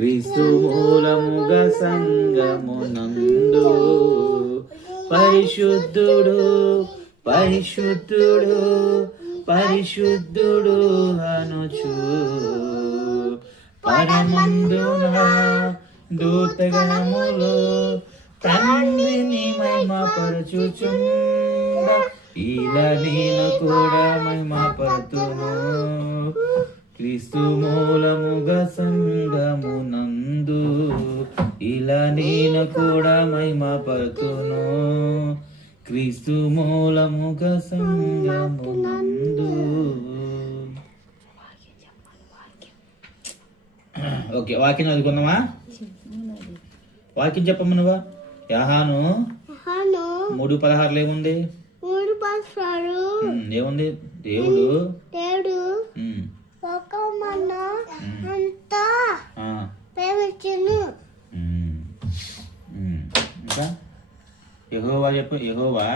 క్రీస్తు మూలముగా సంగమునందు పరిశుద్ధుడు పరిశుద్ధుడు పరిశుద్ధుడు అనుచు పరమందున దూతగణములు తండ్రిని మహిమపరచుచుండ ఇలా నేను కూడా మహిమపరతును. క్రీస్తు మూలముగా సంగమునందు ఇలా నేను కూడా మహిమపరతును. క్రీస్తు మూలముగా సంగమునందు. ఓకే, వాక్యం చదువుకుందామా? వాక్యం చెప్పమ్మ నువ్వా. యహాను 3:16 ఏముంది? ఏముంది? దేవుడు ఇంకా యెహోవా చెప్పు. యెహోవా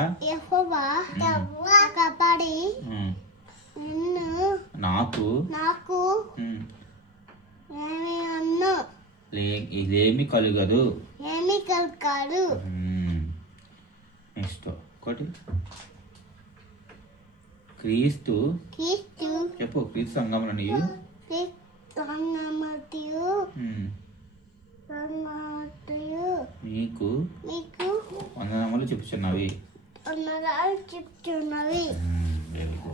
నాకు ఇదేమి కలుగదు. నెక్స్ట్ ఒకటి క్రీస్తు చెప్పు. క్రీస్తు సంగమున నీకు వందనములు చెప్తున్నవి. Very good.